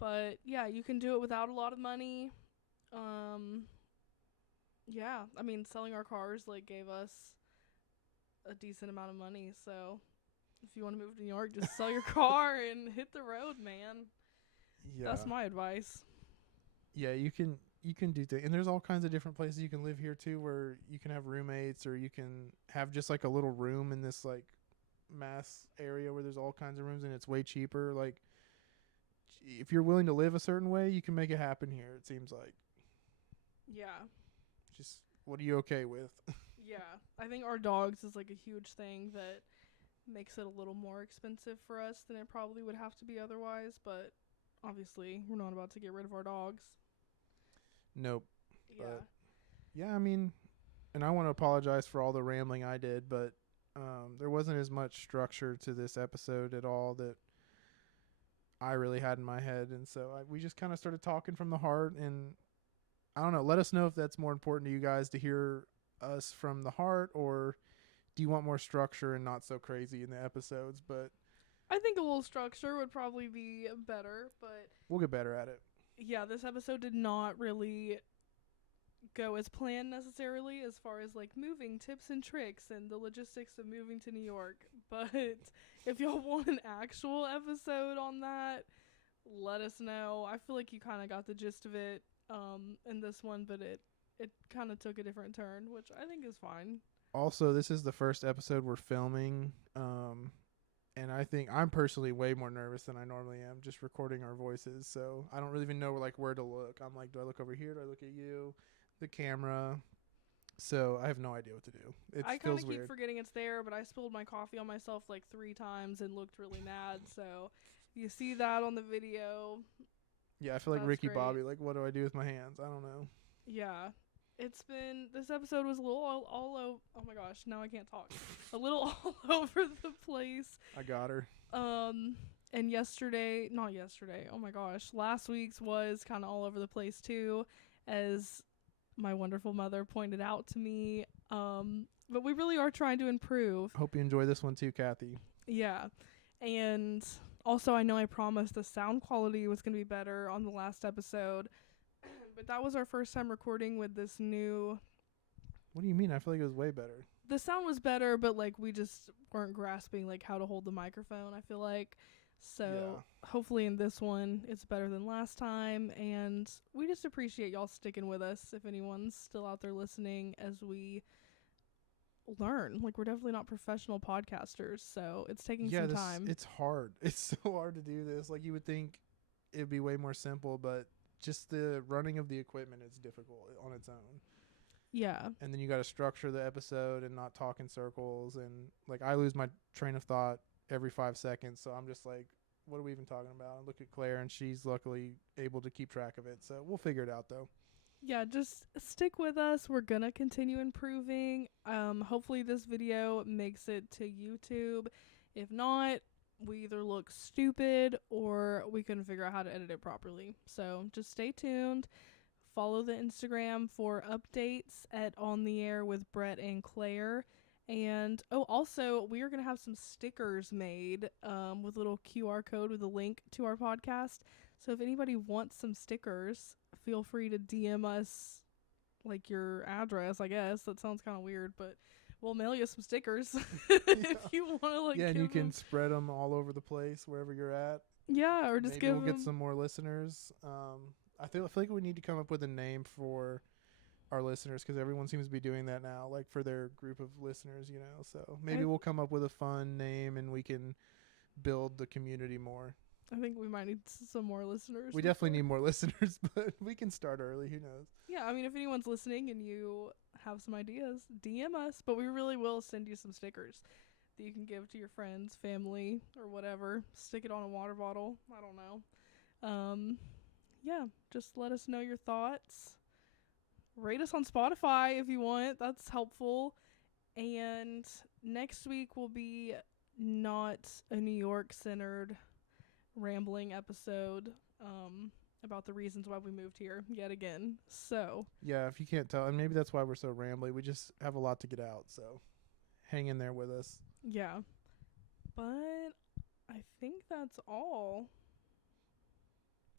But yeah, you can do it without a lot of money. Yeah, I mean, selling our cars like gave us a decent amount of money. So if you want to move to New York, just sell your car and hit the road, man. Yeah. That's my advice. Yeah, you can do things, and there's all kinds of different places you can live here too, where you can have roommates, or you can have just like a little room in this like mass area where there's all kinds of rooms, and it's way cheaper. Like, if you're willing to live a certain way, you can make it happen here, it seems like. Yeah. Just, what are you okay with? Yeah. I think our dogs is like a huge thing that makes it a little more expensive for us than it probably would have to be otherwise, but obviously we're not about to get rid of our dogs. Nope. Yeah. But yeah, I mean, and I want to apologize for all the rambling I did, but there wasn't as much structure to this episode at all that I really had in my head, and so we just kind of started talking from the heart. And I don't know, let us know if that's more important to you guys to hear us from the heart, or do you want more structure and not so crazy in the episodes? But I think a little structure would probably be better, but we'll get better at it. yeah, this episode did not really go as planned necessarily as far as like moving tips and tricks and the logistics of moving to New York. But if y'all want an actual episode on that, let us know. I feel like you kind of got the gist of it in this one, but it kind of took a different turn, which I think is fine. Also, this is the first episode we're filming, and I think I'm personally way more nervous than I normally am just recording our voices. So I don't really even know like where to look. I'm like, do I look over here? Do I look at you? The camera. So I have no idea what to do. It I kind feels of keep weird. forgetting it's there, but I spilled my coffee on myself like 3 times and looked really mad. So you see that on the video. Yeah, I feel like That's Ricky great. Bobby. Like, what do I do with my hands? I don't know. Yeah. This episode was a little all over. Oh my gosh, now I can't talk. A little all over the place. I got her. And not yesterday, oh my gosh, last week's was kind of all over the place too, as my wonderful mother pointed out to me. But we really are trying to improve. Hope you enjoy this one too, Kathy. Yeah. And also, I know I promised the sound quality was going to be better on the last episode, but that was our first time recording with this new. What do you mean? I feel like it was way better. The sound was better, but like we just weren't grasping like how to hold the microphone, I feel like. So hopefully in this one it's better than last time, and we just appreciate y'all sticking with us if anyone's still out there listening as we learn. Like, we're definitely not professional podcasters, so it's taking some time. It's hard. It's so hard to do this. Like, you would think it'd be way more simple, but just the running of the equipment is difficult on its own. Yeah. And then you got to structure the episode and not talk in circles. And like, I lose my train of thought every 5 seconds. So I'm just like, what are we even talking about? I look at Claire and she's luckily able to keep track of it. So we'll figure it out though. Yeah, just stick with us. We're going to continue improving. Hopefully this video makes it to YouTube. If not, we either look stupid or we couldn't figure out how to edit it properly. So just stay tuned. Follow the Instagram for updates at On the Air with Brett and Claire. And also we are going to have some stickers made with a little QR code with a link to our podcast. So if anybody wants some stickers, feel free to DM us like your address, I guess. That sounds kind of weird, but we'll mail you some stickers if you want to like. Yeah, and give you can them. spread them all over the place wherever you're at. Yeah, or just Maybe give we'll them. get some more listeners. I feel like we need to come up with a name for our listeners because everyone seems to be doing that now, like for their group of listeners, you know. So maybe we'll come up with a fun name and we can build the community more. I think we might need some more listeners. We definitely need more listeners, but we can start early. Who knows? Yeah, I mean, if anyone's listening and you have some ideas, DM us. But we really will send you some stickers that you can give to your friends, family, or whatever. Stick it on a water bottle. I don't know. Yeah, just let us know your thoughts. Rate us on Spotify if you want. That's helpful. And next week will be not a New York-centered rambling episode about the reasons why we moved here yet again. So yeah, if you can't tell, and maybe that's why we're so rambly. We just have a lot to get out, so hang in there with us. yeah, but I think that's all.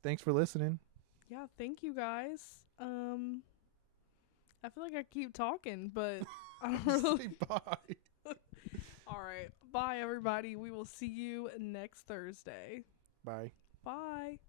Thanks for listening. Yeah, thank you guys. I feel like I keep talking, but I don't really. Say bye. All right, bye everybody. We will see you next Thursday. Bye. Bye.